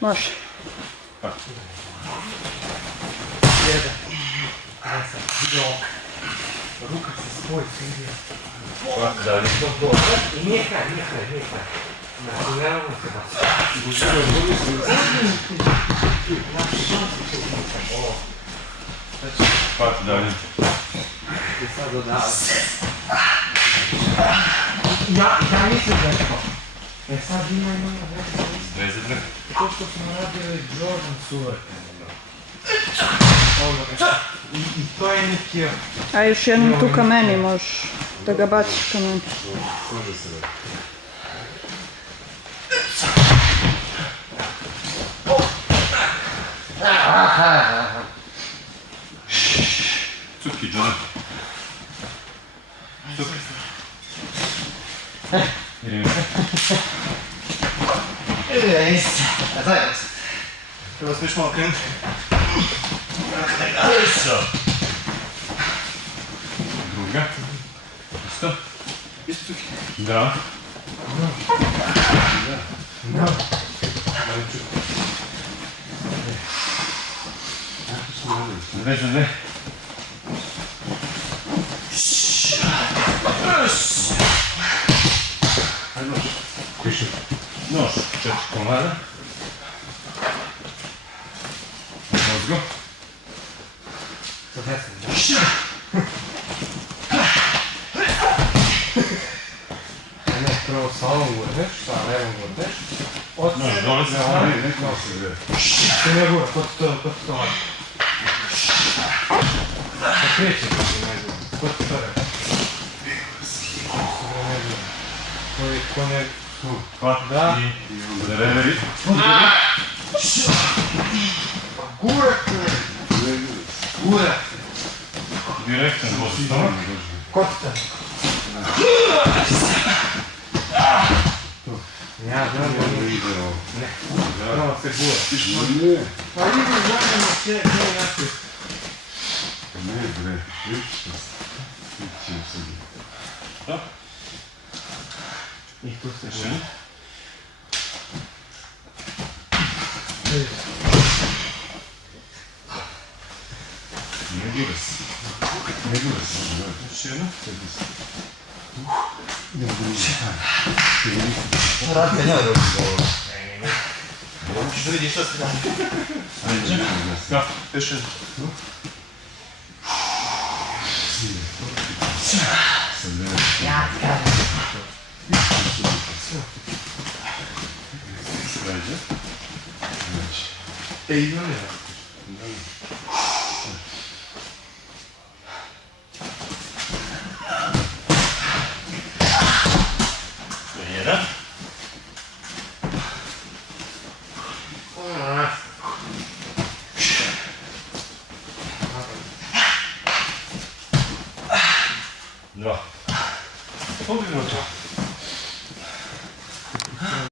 Može. Jedan. Ja sam vidio ok. Ruka se spoji s Indijom. Da li to to? I nije kraj. Znači, naravno se baci. Pati dalje. I sad dodavati. Ja mislim da je to. Sad ima Vezete. to što smo radili Jordan Suverten. I to je neki... A još jednom tu ka meni možeš da ga baciš ka meni. Cupki, John. Cupki. Idemo. Ejse, a zajedno se. Prvo smiješ malo krenuti. Druga. Isto. Isto cupki. Da. No. Vezete. Nož, 4 komada. Mozgo. Sad ja sam da. Ne, prvo sa ovom gurneš, sa levom gurneš. Nož, dole se stavi, neko se gre. Ti ne gura, kod to mali. Pa kreće kad ti ne gura, kod to rekao. To je konje... Hvat i za reveri. Gura! Gura! Direktan boss stomak. Kod to? Ja, da, ne. Prvo se gura. Pa ide zadnjeno sve, ne jasno. Ne bre, vidiš se. Da? I tu se Še? gura. Ne gura se. Ne gura se. Još jedno. Ne gura se. Radite njoj dobro govor. Hoćeš da vidiš što se radi. Ajde. Kap. Još jedno. Ja ti kažem. Ajde. Ej, imam je. Jedan. Dva. Pogledajmo to.